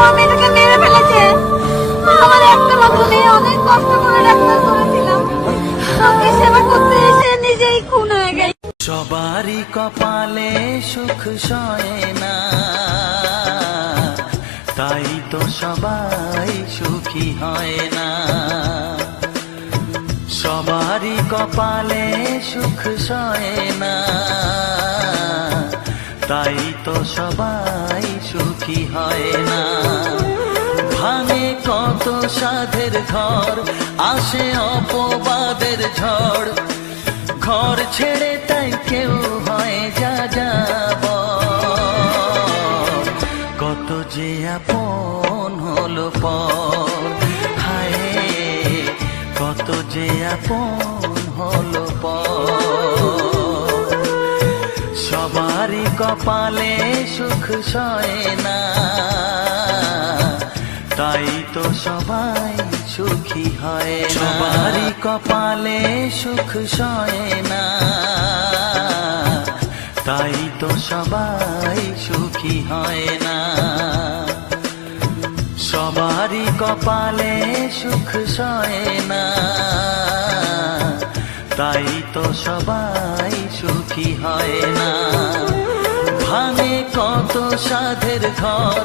আমার মেয়েটাকে মেরে ফেলেছে। আমার একটা মাত্র মেয়ে, অনেক কষ্ট করে ডাক্তার করেছিলাম, রোগীর সেবা করতে এসে নিজেই খুন হয়ে গেছে। সবারই কপালে সুখ সয় না, তাই তো সবাই সুখী হয় না। সবারই কপালে সুখ সয় না, তাই তো সবাই সুখী হয় না। ভাঙে কত সাধের ঘর, আসে অপবাদের ঝড়, ঘর ছেড়ে তাই কেউ হয় যা যাব। কত যে আপন হলো পর, হায় কত যে আপন হলো পর। সবারই কপালে সুখ সয় না, তাই তো সবাই সুখী হয় না। সবারই কপালে সুখ সয় না, তাই তো সবাই সুখী হয় না। সবারই কপালে সুখ সয় না, তাই তো সবাই সুখী হয় না। ভাঙে কত সাধের ঘর।